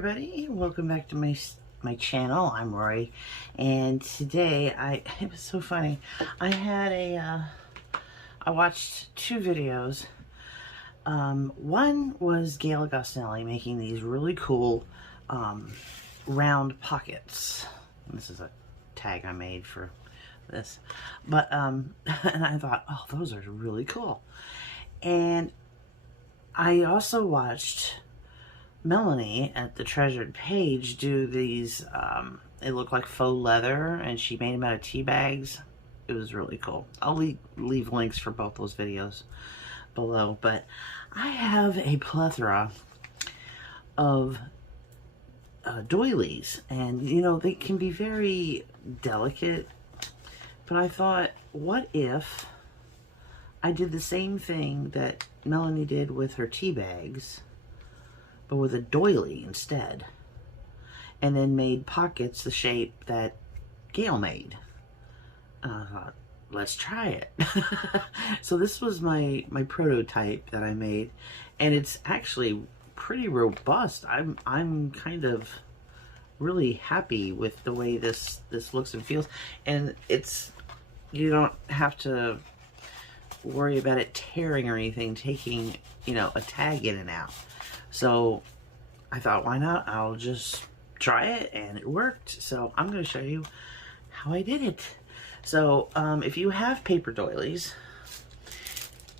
everybody, welcome back to my channel. I'm Rory, and today it was so funny. I watched two videos. One was Gayle Agostinelli making these really cool round pockets. And this is a tag I made for this, but and I thought, oh, those are really cool. And I also watched Melonie at the Treasured Page do these, it looked like faux leather, and she made them out of tea bags. It was really cool. I'll leave links for both those videos below, but I have a plethora of doilies, and you know, they can be very delicate, but I thought, what if I did the same thing that Melonie did with her tea bags, but with a doily instead, and then made pockets the shape that Gayle made. And I thought, let's try it. So this was my prototype that I made, and it's actually pretty robust. I'm kind of really happy with the way this looks and feels, and you don't have to worry about it tearing or anything, taking, you know, a tag in and out. So I thought, why not? I'll just try it, and it worked. So I'm going to show you how I did it. So if you have paper doilies,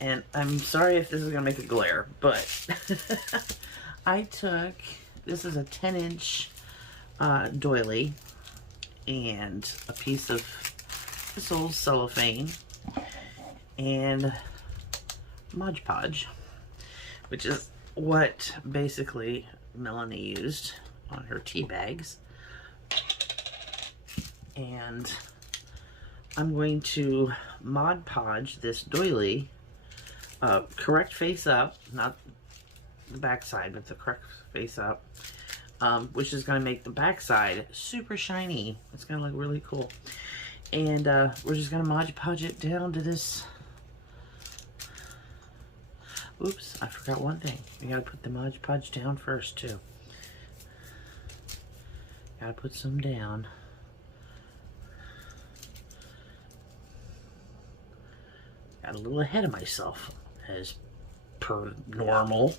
and I'm sorry if this is going to make a glare, but this is a 10-inch doily and a piece of this old cellophane and Mod Podge, which is what basically Melonie used on her tea bags. And I'm going to Mod Podge this doily, correct face up, not the back side, but the correct face up, which is going to make the back side super shiny. It's going to look really cool. And we're just going to Mod Podge it down to this. Oops, I forgot one thing. We gotta put the Mod Podge down first, too. Gotta put some down. Got a little ahead of myself, as per normal.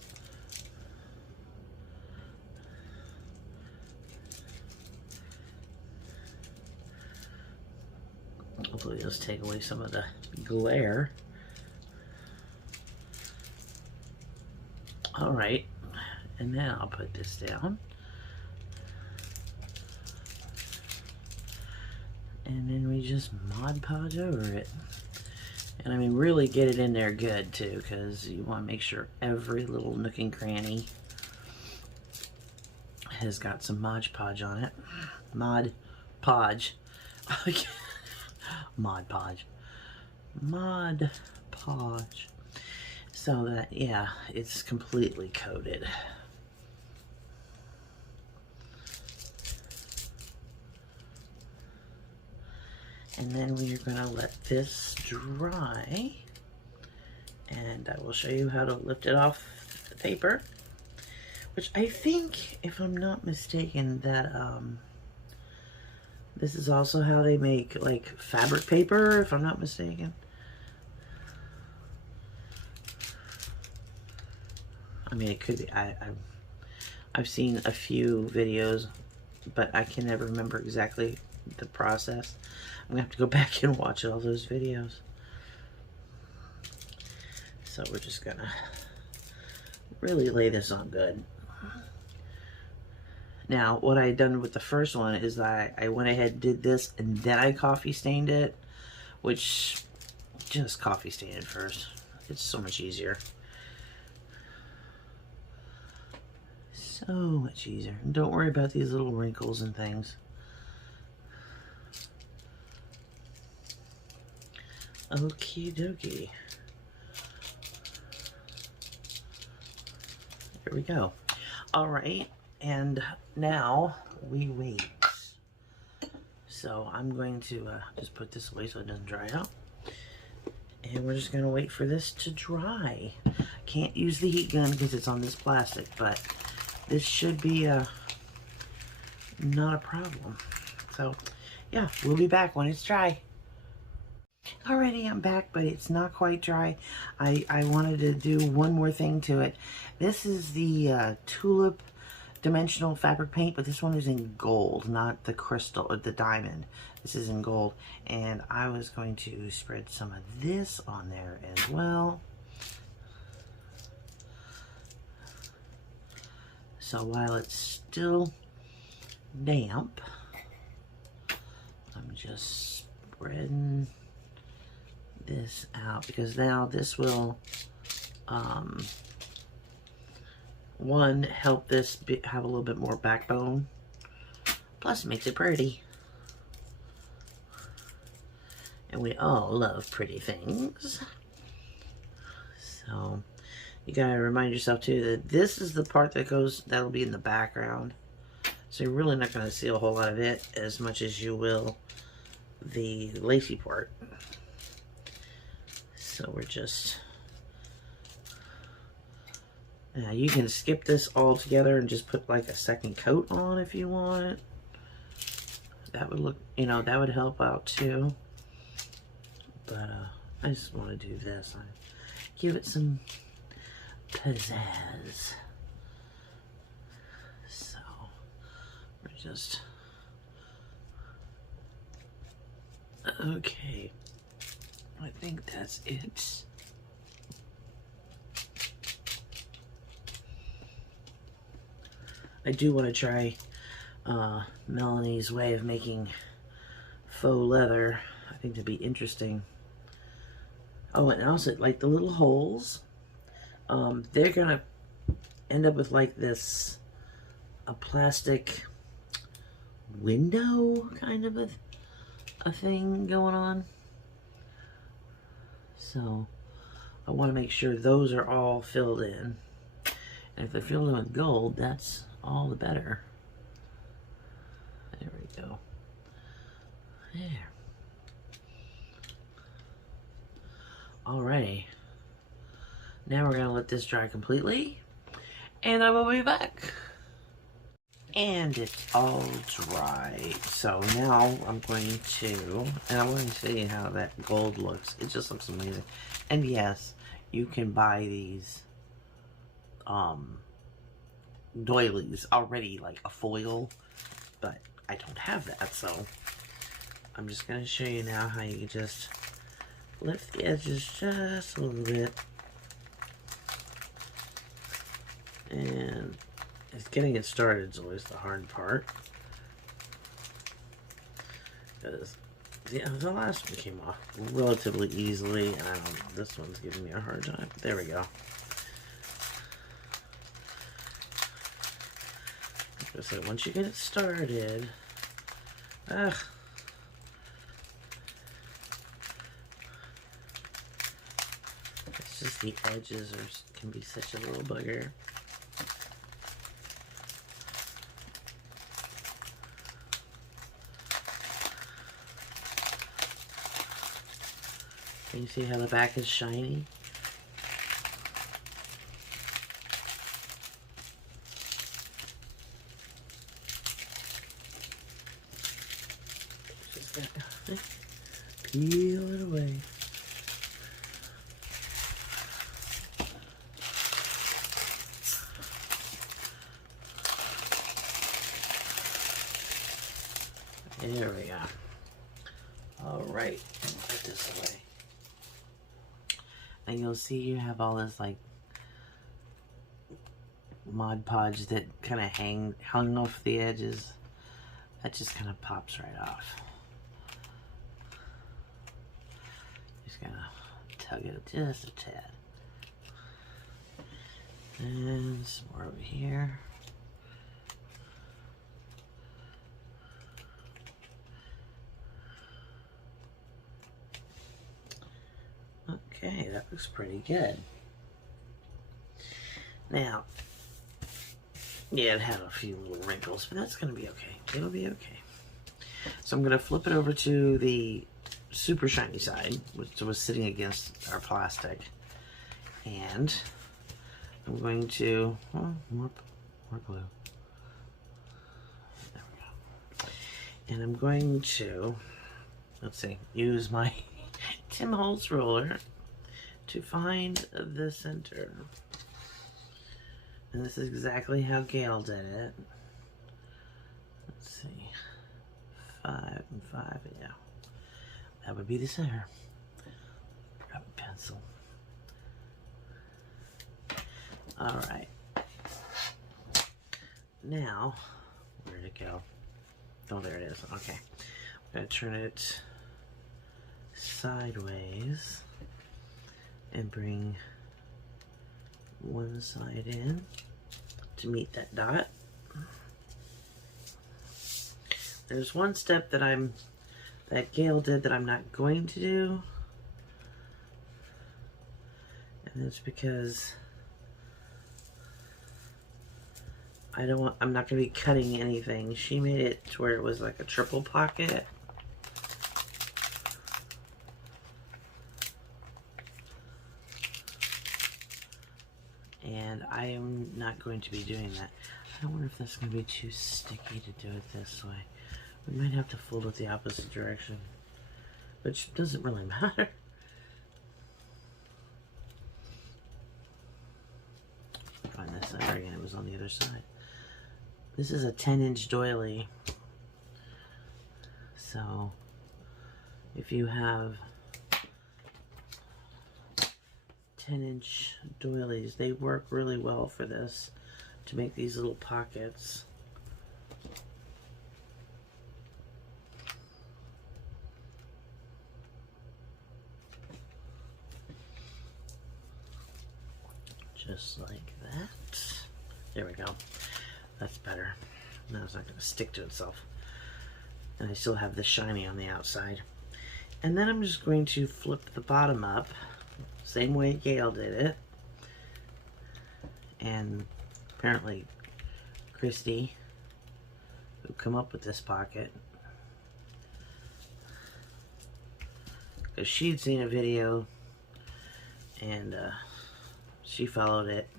Hopefully this will take away some of the glare. Alright, and now I'll put this down. And then we just Mod Podge over it. And I mean, really get it in there good too, because you want to make sure every little nook and cranny has got some Mod Podge on it. Mod Podge. Mod Podge. Mod Podge. So that, yeah, it's completely coated. And then we are going to let this dry. And I will show you how to lift it off the paper. Which I think, if I'm not mistaken, that this is also how they make, like, fabric paper, if I'm not mistaken. I mean, it could be. I've seen a few videos, but I can never remember exactly the process. I'm gonna have to go back and watch all those videos. So we're just gonna really lay this on good. Now, what I had done with the first one is I went ahead and did this, and then I coffee stained it, which just coffee stain it first. It's so much easier. So much easier. And don't worry about these little wrinkles and things. Okie dokie. There we go. Alright, and now we wait. So I'm going to just put this away so it doesn't dry out. And we're just going to wait for this to dry. Can't use the heat gun because it's on this plastic, but this should be not a problem. So yeah, we'll be back when it's dry. Alrighty, I'm back, but it's not quite dry. I wanted to do one more thing to it. This is the Tulip dimensional fabric paint, but this one is in gold, not the crystal or the diamond. This is in gold, and I was going to spread some of this on there as well. So while it's still damp, I'm just spreading this out, because now this will one, help this have a little bit more backbone, plus it makes it pretty, and we all love pretty things. So you gotta remind yourself too that this is the part that'll be in the background, so you're really not going to see a whole lot of it as much as you will the lacy part. So we're just, now you can skip this all together and just put like a second coat on if you want. That would look, you know, that would help out too. But I just want to do this. Give it some pizzazz. So we're just, okay. I think that's it. I do want to try Melonie's way of making faux leather. I think it'd be interesting. Oh, and also, like, the little holes, they're gonna end up with like this, a plastic window kind of a thing going on. So I want to make sure those are all filled in. And if they're filled in with gold, that's all the better. There we go. There. Alrighty. Now we're going to let this dry completely, and I will be back. And it's all dry. So now I'm going to, and I want to show you how that gold looks. It just looks amazing. And yes, you can buy these doilies already, like a foil, but I don't have that, so I'm just going to show you now how you just lift the edges just a little bit. And it's getting it started is always the hard part, because the last one came off relatively easily, and I don't know, this one's giving me a hard time. There we go. So once you get it started, it's just the edges can be such a little bugger. Can you see how the back is shiny? Just gotta peel it away. There we go. All right, put this away. And you'll see you have all this like Mod Podge that kind of hung off the edges. That just kind of pops right off. Just gonna tug it just a tad. And some more over here. Okay, that looks pretty good. Now, yeah, it had a few little wrinkles, but that's going to be okay. It'll be okay. So I'm going to flip it over to the super shiny side, which was sitting against our plastic. And I'm going to, more glue. There we go. And I'm going to, let's see, use my Tim Holtz roller to find the center. And this is exactly how Gayle did it. Let's see. 5 and 5, yeah. That would be the center. Grab a pencil. Alright. Now, where'd it go? Oh, there it is. Okay. I'm going to turn it sideways and bring one side in to meet that dot. There's one step that Gayle did that I'm not going to do, and it's because I'm not going to be cutting anything. She made it to where it was like a triple pocket. And I am not going to be doing that. I wonder if that's going to be too sticky to do it this way. We might have to fold it the opposite direction, which doesn't really matter. Find this side again. It was on the other side. This is a 10-inch doily. So if you have 10-inch doilies, they work really well for this, to make these little pockets. Just like that. There we go. That's better. Now it's not going to stick to itself. And I still have the shiny on the outside. And then I'm just going to flip the bottom up, same way Gayle did it. And apparently Christy, who come up with this pocket, because she'd seen a video and she followed it,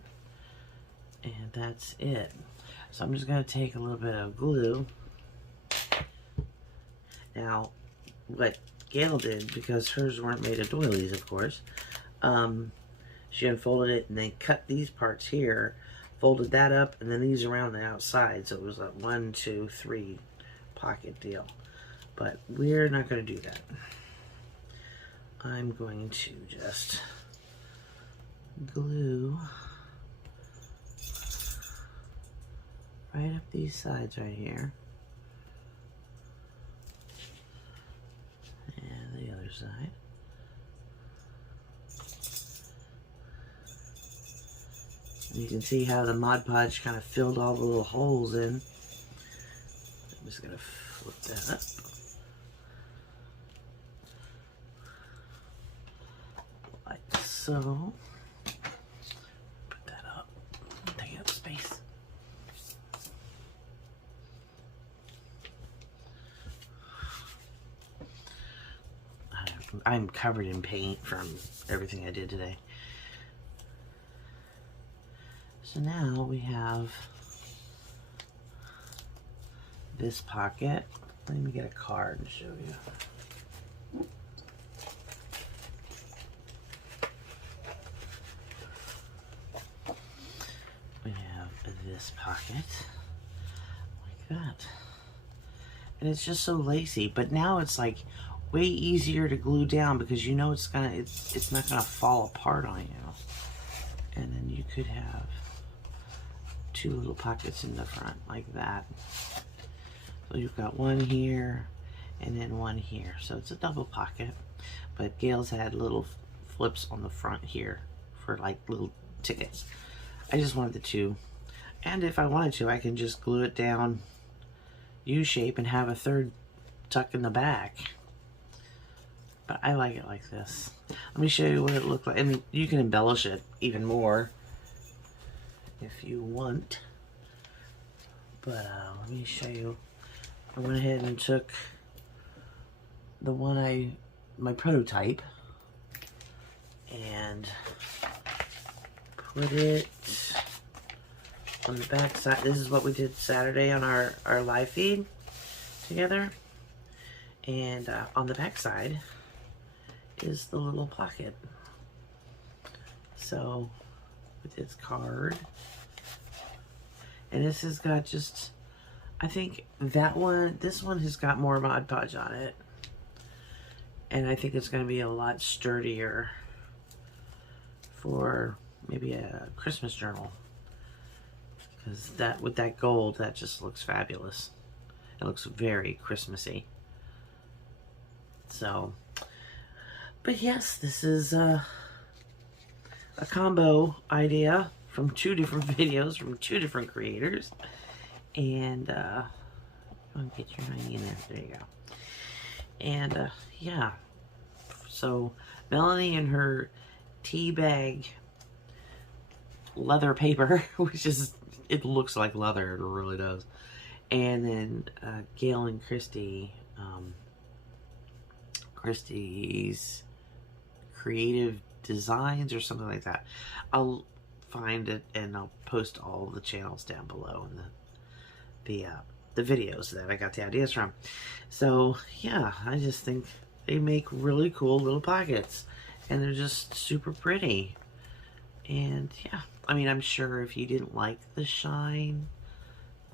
and that's it. So I'm just going to take a little bit of glue. Now, what Gayle did, because hers weren't made of doilies, of course, she unfolded it and then cut these parts here, folded that up, and then these around the outside. So it was a 1, 2, 3 pocket deal. But we're not going to do that. I'm going to just glue right up these sides right here. And the other side. And you can see how the Mod Podge kind of filled all the little holes in. I'm just going to flip that up. Like so. Put that up. Take up space. I'm covered in paint from everything I did today. So now we have this pocket. Let me get a card and show you. We have this pocket like that. And it's just so lacy, but now it's like way easier to glue down because you know it's not gonna fall apart on you. And then you could have 2 little pockets in the front like that. So you've got one here and then one here. So it's a double pocket, but Gayle's had little flips on the front here for like little tickets. I just wanted the 2. And if I wanted to, I can just glue it down U-shape and have a third tuck in the back. But I like it like this. Let me show you what it looked like. I mean, you can embellish it even more if you want. But let me show you. I went ahead and took the one my prototype and put it on the back side. This is what we did Saturday on our live feed together. And on the back side is the little pocket. So with its card, and this has got just, I think this one has got more Mod Podge on it, and I think it's going to be a lot sturdier for maybe a Christmas journal, because that, with that gold, that just looks fabulous. It looks very Christmassy. So, but yes, this is a combo idea from 2 different videos from 2 different creators. And get your eye in there. There you go. And yeah, so Melonie and her tea bag leather paper, which is, it looks like leather, it really does. And then Gayle and Christy's creative designs or something like that. I'll find it and I'll post all the channels down below in the videos that I got the ideas from. So yeah, I just think they make really cool little pockets, and they're just super pretty. And yeah, I mean, I'm sure if you didn't like the shine,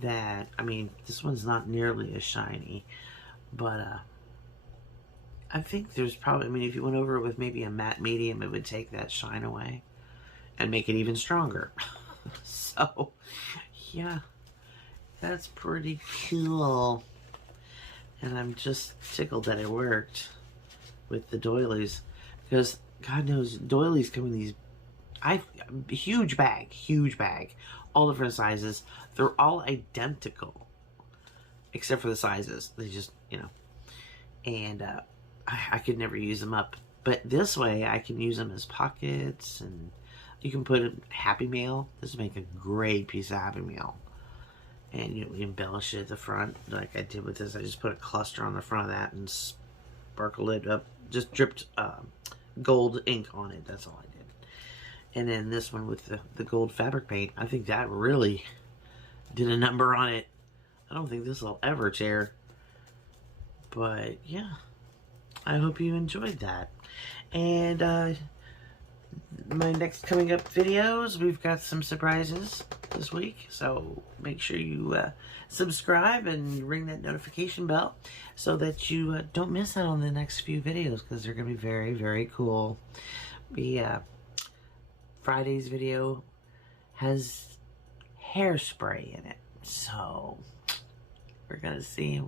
that, I mean, this one's not nearly as shiny, but I think there's probably, I mean, if you went over it with maybe a matte medium, it would take that shine away and make it even stronger. So yeah, that's pretty cool. And I'm just tickled that it worked with the doilies, because God knows doilies come in these, huge bag, all different sizes. They're all identical except for the sizes. They just, you know, and I could never use them up. But this way I can use them as pockets, and you can put a Happy Mail. This would make a great piece of Happy Mail. And you know, we embellish it at the front like I did with this. I just put a cluster on the front of that and sparkled it up. Just dripped gold ink on it. That's all I did. And then this one with the gold fabric paint, I think that really did a number on it. I don't think this will ever tear. But yeah, I hope you enjoyed that. And my next coming up videos, we've got some surprises this week, so make sure you subscribe and ring that notification bell so that you don't miss out on the next few videos, because they're going to be very, very cool. Friday's video has hairspray in it, so we're going to see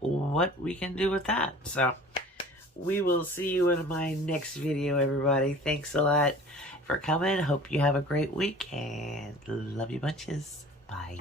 what we can do with that. So we will see you in my next video, everybody. Thanks a lot for coming. Hope you have a great week, and love you bunches. Bye.